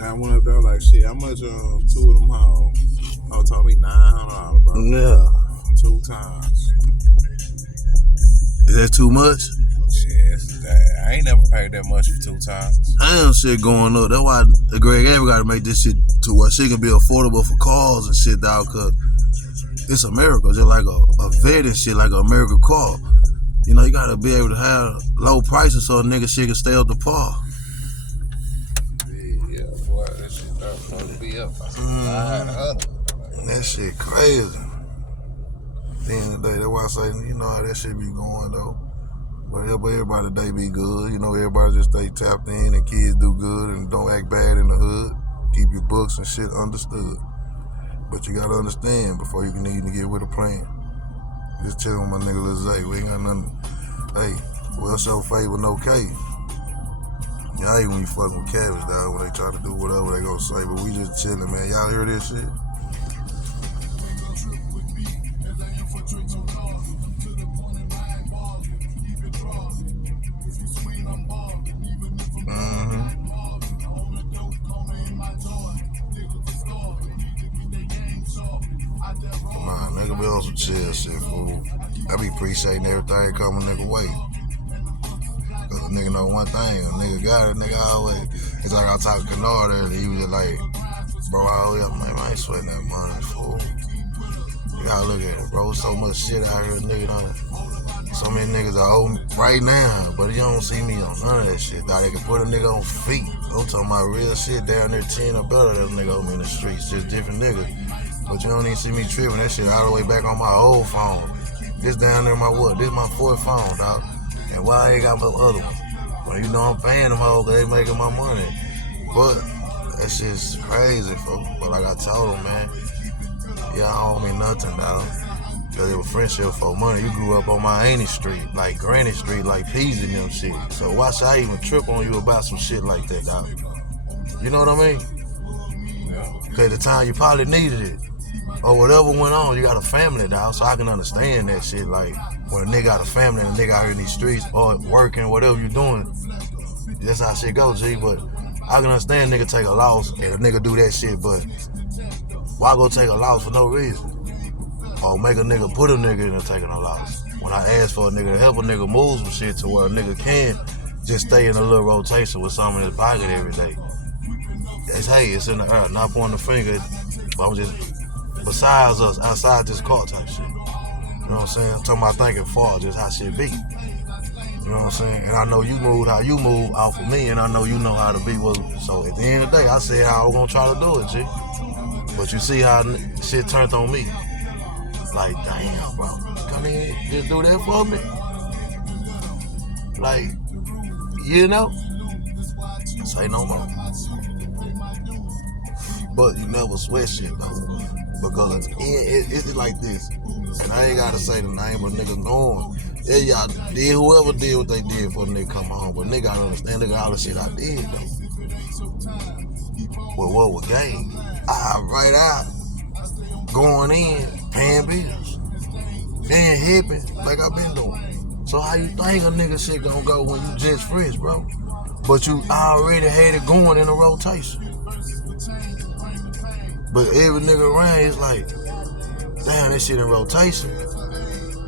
I went up there like, shit, how much two of them hoes? Oh, told me $900, bro. Yeah. 2 times. Is that too much? Shit, I ain't never paid that much for 2 times. Damn, shit going up. That's why Greg Aver got to make this shit to where shit can be affordable for cars and shit, dog, because it's America. Just like a vet and shit, like an American car. You know, you got to be able to have low prices so a nigga shit can stay up to par. Yeah, boy, that shit supposed to be up. That shit crazy. At the end of the day, that's why I say, you know how that shit be going, though. But everybody today be good. You know, everybody just stay tapped in and kids do good and don't act bad in the hood. Keep your books and shit understood. But you gotta understand before you can even get with a plan. Just chillin' with my nigga Lil Zay. We ain't got nothing. Hey, well, show favor, no K. Yeah, I hate when you fucking with Cabbage, dog, when they try to do whatever they gonna say. But we just chillin', man. Y'all hear this shit? Nigga be on some chill shit, fool. I be appreciating everything coming nigga way. Cause a nigga know one thing, a nigga got it, nigga always. It's like I talked to Kennard earlier, he was just like, bro, I always, man, I ain't sweating that money, fool. You gotta look at it, bro. So much shit out here, nigga done. So many niggas are owe right now, but you don't see me on none of that shit, dog. They can put a nigga on feet. I'm talking about real shit down there, 10 or better, that nigga owe me in the streets, just different niggas. But you don't even see me tripping. That shit all the way back on my old phone. This down there my what? This my 4th phone, dog. And why I ain't got my other one? Well, you know I'm paying them hoes because they making my money. But that shit's crazy, folks. But like I told them, man, y'all owe me nothing, dog. Because it was friendship for money. You grew up on my Auntie Street, like Granny Street, like Peasy and them shit. So why should I even trip on you about some shit like that, dog? You know what I mean? Because at the time you probably needed it. Or whatever went on, you got a family, dog, so I can understand that shit. Like, when a nigga got a family and a nigga out here in these streets or working, whatever you doing, that's how shit goes, G. But I can understand a nigga take a loss and a nigga do that shit, but why go take a loss for no reason? Or make a nigga put a nigga into taking a loss? When I ask for a nigga to help a nigga move some shit to where a nigga can just stay in a little rotation with something in his pocket every day. It's in the air, not pointing the finger, but I'm just... besides us, outside this car type shit. You know what I'm saying? I'm talking about thinking far, just how shit be. You know what I'm saying? And I know you moved how you move off of me, and I know you know how to be with me. So at the end of the day, I said how I was gonna try to do it, G. But you see how shit turned on me. Like, damn, bro. Come in, just do that for me. Like, you know? Say no more. But you never sweat shit, though. Because it's like this, and I ain't gotta say the name of niggas knowing. Yeah, y'all did whoever did what they did for the nigga come home, but nigga gotta understand, nigga, all the shit I did though. Well, what was game? I right out, going in, paying bills, being hipping like I've been doing. So how you think a nigga shit gonna go when you just fresh, bro? But you already had it going in a rotation. But every nigga around is like, damn, that shit in rotation.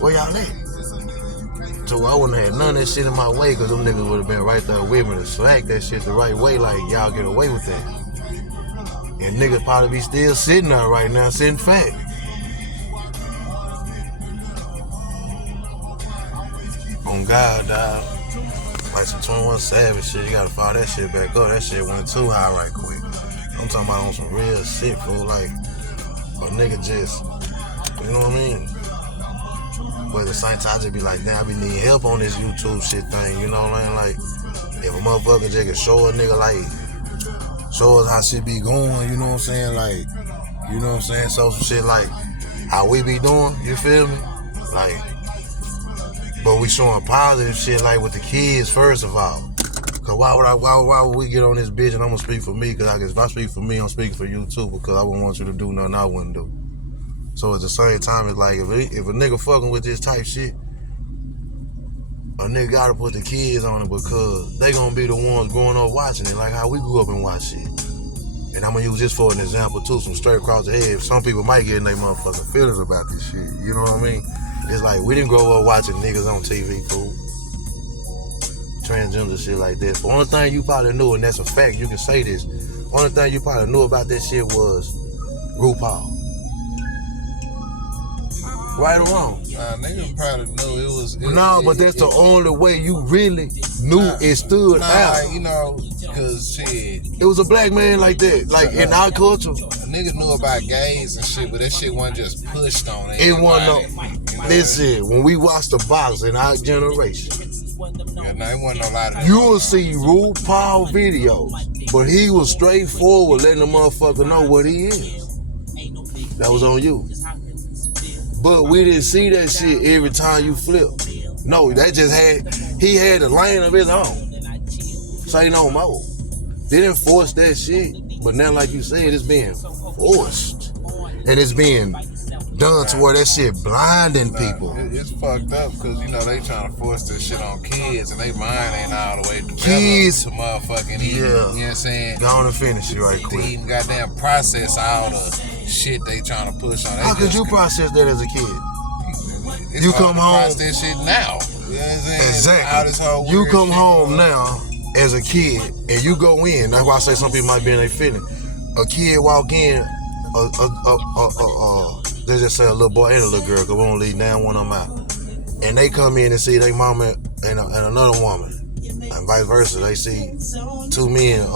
Where y'all at? So I wouldn't have had none of that shit in my way because them niggas would have been right there with me to slack that shit the right way, like y'all get away with that. And niggas probably be still sitting there right now, sitting fat. On God, dog. Like some 21 Savage shit, you gotta fire that shit back up. That shit went too high right quick. I'm talking about on some real shit, fool. Like, a nigga just, you know what I mean? But at the same time, I just be like, damn, I be needing help on this YouTube shit thing, you know what I mean? Like, if a motherfucker just can show a nigga, like, show us how shit be going, you know what I'm saying? Like, you know what I'm saying? So some shit like how we be doing, you feel me? Like, but we showing positive shit, like with the kids, first of all. Cause why would we get on this bitch and I'm gonna speak for me? Cause I guess if I speak for me, I'm speaking for you too. Because I wouldn't want you to do nothing I wouldn't do. So at the same time, it's like if a nigga fucking with this type shit, a nigga gotta put the kids on it because they gonna be the ones growing up watching it, like how we grew up and watch shit. and I'm gonna use this for an example too, some straight across the head. Some people might get in their motherfucking feelings about this shit. You know what I mean? It's like we didn't grow up watching niggas on TV, fool. Transgender shit like that. The only thing you probably knew, and that's a fact, you can say this. Only thing you probably knew about that shit was RuPaul. Right or wrong? Nah, niggas probably knew it was. But that's the only way you really knew it stood out. You know, cause shit. It was a black man like that, like in our culture. Niggas knew about gays and shit, but that shit wasn't just pushed on it. It wasn't no. Listen, when we watched the box in our generation, it wasn't no lot of. You will see RuPaul videos, but he was straightforward, letting the motherfucker know what he is. That was on you. But we didn't see that shit every time you flip. No, that just he had a lane of his own. Say no more. They didn't force that shit, but now, like you said, it's being forced. And it's being done to where that shit blinding people. It's fucked up because, you know, they trying to force this shit on kids and they mind ain't all the way developed kids to motherfucking eat. Yeah. You know what I'm saying? Go on and finish it right quick. They even goddamn process all the shit they trying to push on. How could you process that as a kid? It's you hard come to home. process this shit now. You know what I'm saying? Exactly. All this whole You weird come shit home going now as a kid and you go in. That's why I say some people might be in their feeling. A kid walk in, they just say a little boy and a little girl, because we won't leave now one of them out. And they come in and see their mama and another woman. And vice versa. They see two men,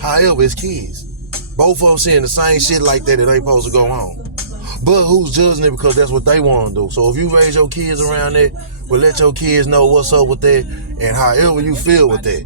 however, it's kids. Both of them seeing the same shit like that ain't supposed to go on. But who's judging it because that's what they want to do. So if you raise your kids around that, well, let your kids know what's up with that and however you feel with that.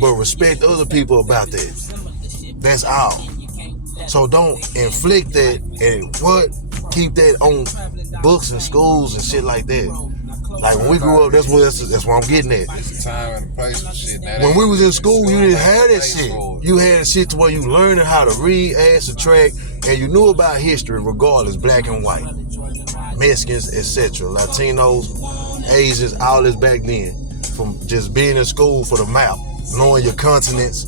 But respect other people about that. That's all. So don't inflict that and keep that on books and schools and shit like that. Like when we grew up, that's what I'm getting at. It's time and place and shit. When we was in school, you didn't have that shit. You had shit to where you learning how to read, add, subtract, and you knew about history regardless, black and white, Mexicans, etc., Latinos, Asians, all this back then. From just being in school for the map, knowing your continents,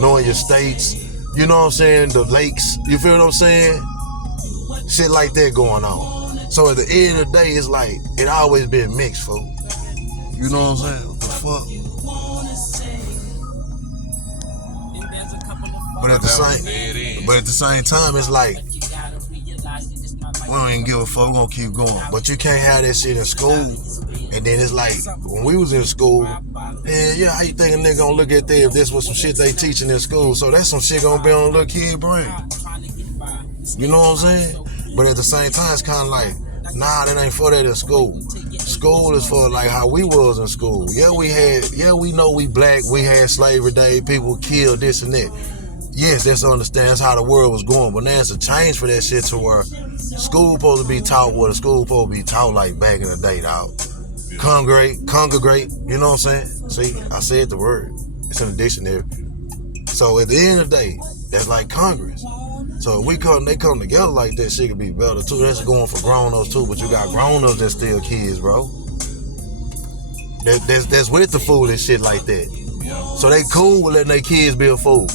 knowing your states, you know what I'm saying, the lakes, you feel what I'm saying? Shit like that going on. So at the end of the day, it's like, it always been mixed, fool. You know what I'm saying? What the fuck? But at the same time, it's like, we don't even give a fuck, we're gonna keep going. But you can't have that shit in school. And then it's like, when we was in school, yeah, how you think a nigga gonna look at that if this was some shit they teaching in school? So that's some shit gonna be on a little kid brain. You know what I'm saying? But at the same time, it's kind of like, nah, that ain't for that in school. School is for like how we was in school. Yeah, we know we black, we had slavery day, people killed, this and that. Yes, that's understand, that's how the world was going. But now it's a change for that shit to where school supposed to be taught what a school supposed to be taught like back in the day, dog. Congregate, you know what I'm saying? See, I said the word. It's in the dictionary. So at the end of the day, that's like Congress. So if they come together like that, shit could be better too. That's going for grown-ups too, but you got grown-ups that still kids, bro. That's with the fool and shit like that. So they cool with letting their kids be a fool.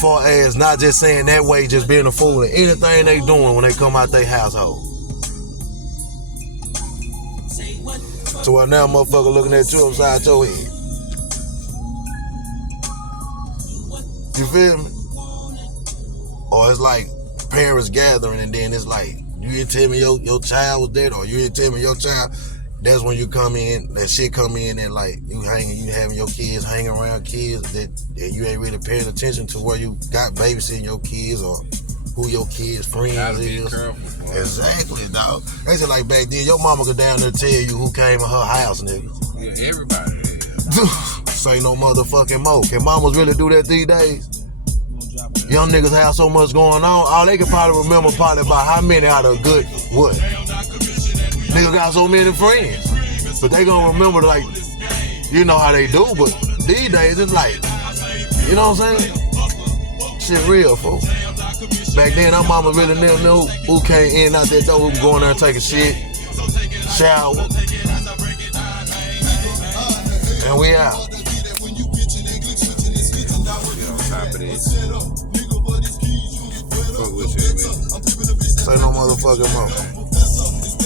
Far as not just saying that way, just being a fool in anything they doing when they come out their household. So what now, motherfucker looking at you upside your head. You feel me? Or it's like parents gathering and then it's like, you didn't tell me your child was dead, or you didn't tell me your child. That's when you come in, that shit come in and like, you having your kids hanging around kids that you ain't really paying attention to where you got babysitting your kids or who your kids' friends is. Exactly, dog. They said like back then, your mama go down there tell you who came in her house, nigga. Yeah, everybody is. Say no motherfucking more. Can mamas really do that these days? Young niggas have so much going on, all they can probably remember about how many out of good what? Niggas got so many friends. But they gonna remember like, you know how they do, but these days it's like, you know what I'm saying? Shit real, folks. Back then our mama really didn't know who came in and out that door, who was going there and take a shit, shower. And we out. Get on top of this. Fuck with you, man. Say no motherfucking more.